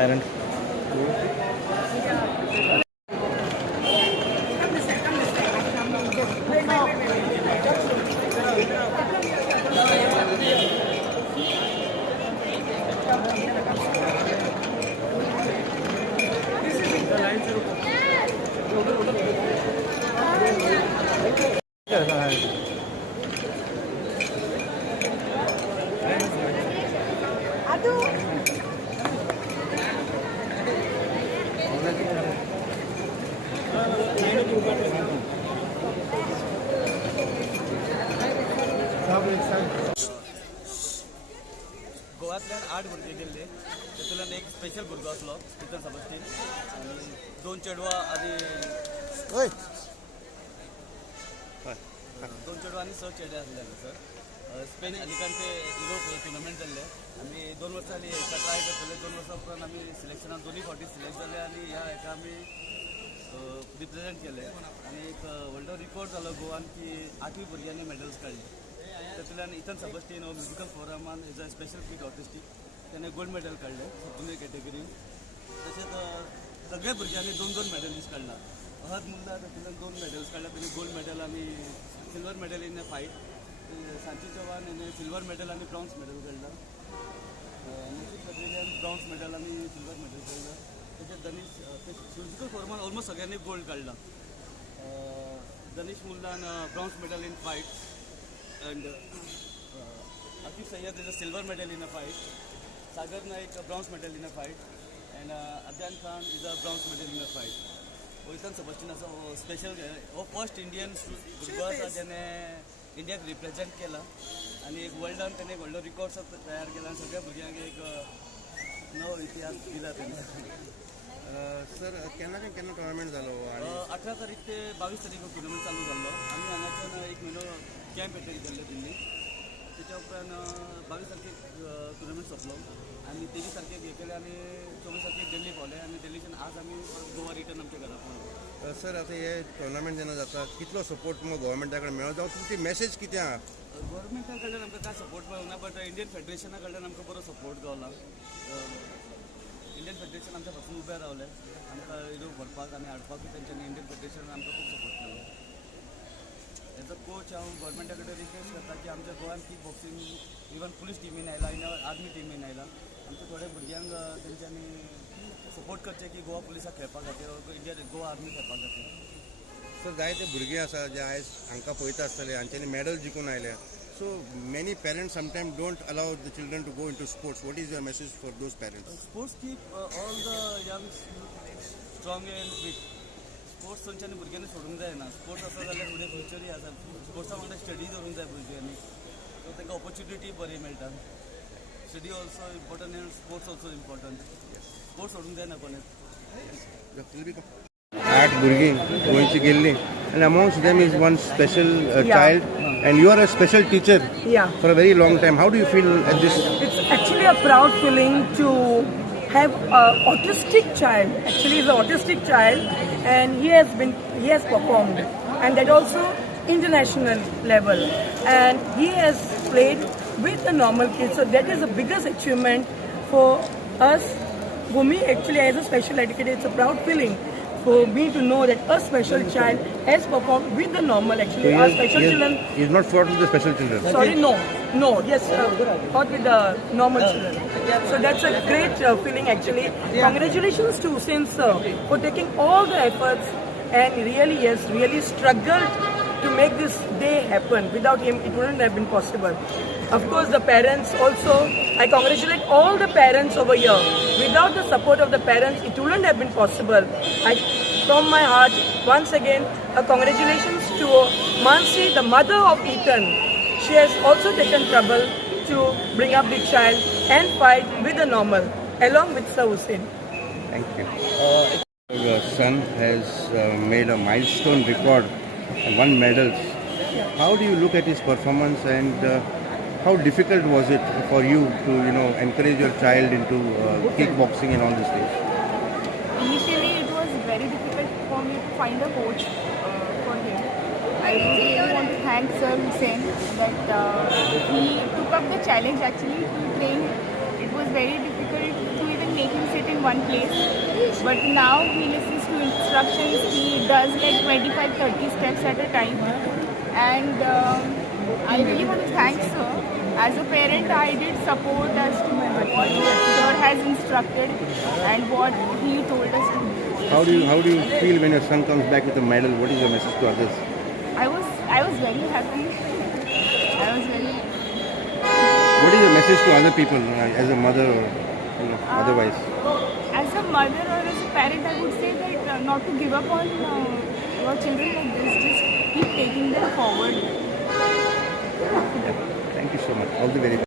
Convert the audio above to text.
parents. गोव्यातल्यान 8 भुरगे गेल्ले तातूंतल्यान एक स्पेशल भुरगो आसलो इतन सबस्टीन आनी 2 चेडवां आनी 2 चेडवां आनी 6 चेडे आसले सर. स्पेन अलिकांटे युरोप टुर्नामेंट जाल्ले आमी 2 वर्सांनी एका ट्राय करतले. 2 वर्सां उपरांत आमी सिलेक्शनाक दोनी फावटी सिलेक्ट जाले आनी ह्या हेका आमी रिप्रेझेंट केले आनी एक वर्ल्ड रिकॉर्ड जालो गोवान की 8 भुरग्यांनी मेडल्स काडले. तातूंतल्यान इतन सबस्टीन म्युजिकल फोरमान as a special kid autistic त्याने गोल्ड मेडल काडले दोनूय कॅटेगरीन. तशेंच सगळ्या भुरग्यांनी 2-2 मेडलीस्ट काडला. अहद मुल्ला तातूंतल्यान 2 मेडल्स काडला. तेणी गोल्ड मेडल आनी silver medal in fight. Sanchi Chavan हेणे सिल्वर मेडल आनी ब्रॉन्झ मेडल काडला. नशीब कद्रिल्यान ब्रॉन्झ मेडल आनी सिल्वर मेडल काडला. तशेंच दनीश म्युजिकल फोरमान ऑलमोस्ट सगळ्यांनी गोल्ड काडला. दनीश मुल्लान bronze medal in fight and Atif Sayyed is a silver medal in a fight. Sagar Naik a bronze medal in a fight, and Adyan Khan is a bronze medal in a fight. Oitan Sebastian as a special first Indian भुरगो आसा जेणे इंडियाक represent केला आणि एक वर्ल्डान त्याने world records तयार केला आणि सगळ्या भुरग्यांक एक नवो इतिहास दिला त्याने. सर केन्ना टुर्नामेंट जालो? 18 तारीख ते 22 तारीख टुर्नामेंट चालू जाल्लो. आमी हांगाच्यान एक म्हयनो कॅम्प एटेंड केल्ले दिल्ली. त्याच्या उपरांत 22 तारखेक टुर्नामेंट सोंपलो आनी 23 तारखेक हे केले आनी 24 तारखेक दिल्ली पावले आनी दिल्लीच्यान आज आमी गोवा रिटर्न आमच्या घरा पावलो. सर आता हे टुर्नामेंट जेन्ना जाता कितलो सपोर्ट मग गव्हर्मेंटा कडेन मेळ्ळो जावं तुमची मेसेज कितें आहा? गव्हर्मेंटा कडल्यान आमकां काय सपोर्ट मेळना बट इंडियन फेडरेशना कडल्यान आमकां बरो सपोर्ट गावला. इंडियन फेडरेशन आमच्या पासून उबे रावले आमकां युरोप व्हरपाक आनी हाडपाकूय तेंच्यांनी इंडियन फेडरेशनान आमकां खूब सपोर्ट केलो. एज अ कोच हांव गव्हर्मेंटा कडेन रिक्वेस्ट करता की आमच्या गोंयान किक बॉक्सिंग इवन पुलीस टिमीन आयला आर्मी टिमीन आयला आमच्या थोड्या भुरग्यांक तेंच्यांनी सपोर्ट करचे की गोवा पुलिसाक खेळपा खातीर इंडिया गोवा आर्मी खेळपा खातीर. सर जायते भुरगे आसा जे आयज हांकां पळयता आसतले हांच्यांनी मेडल जिखून आयले. So many parents sometimes don't allow the children to go into sports. What is your message for those parents? Sports keep all the young strong and fit. Sports तेंच्यांनी भुरग्यांनी सोडूंक जायना. स्पोर्ट्स आसा जाल्यार फुडें फ्युचरूय आसा. स्पोर्ट्सा वांगडा स्टडी करूंक जाय भुरग्यांनी सो तांकां ऑपॉर्च्युनिटी बरी मेळटा. Study also important and sports also important. Sports सोडूंक जायना कोणें. 8 भुरगीं गोंयची गेल्लीं and amongst them is one special child and you are a special teacher for a very long time. How do you feel at this? It's actually a proud feeling to have an autistic child. Actually, he's an autistic child and he has performed and that also international level and he has played with the normal kids. So that is the biggest achievement for us. For me, actually, as a special educator, it's a proud feeling for me to know that a special child has performed with the normal. Actually, our special children. He is not fought with the special children. Sorry, no, yes, fought with the normal children. So that's a great feeling actually. Congratulations to Hussain sir for taking all the efforts and really struggled to make this day happen. Without him, it wouldn't have been possible. Of course, the parents also, I congratulate all the parents over here. Without the support of the parents, it wouldn't have been possible. From my heart, once again, congratulations to Mansi, the mother of Ethan. She has also taken trouble to bring up the child and fight with the normal, along with Sir Hussain. Thank you. Your son has made a milestone record and won medals. How do you look at his performance and how difficult was it for you to encourage your child into kickboxing and all these things? Initially, it was very difficult for me to find a coach for him. I really want to thank Sir Hussain that he took up the challenge actually to train. It was very difficult to even make him sit in in one place. But now he listens to instructions. He does like 25-30 steps at a time. And I really want to thank sir. As a parent, I did support as to what sir has instructed and what he told us to do. How do you feel when your son comes back with a medal? What is your message to others? I was very happy. I was very What is your message to other people as a mother or otherwise? As a mother or as a parent, I would say that not to give up on your children like this. Just keep taking them forward. Thank you so much. All the very best.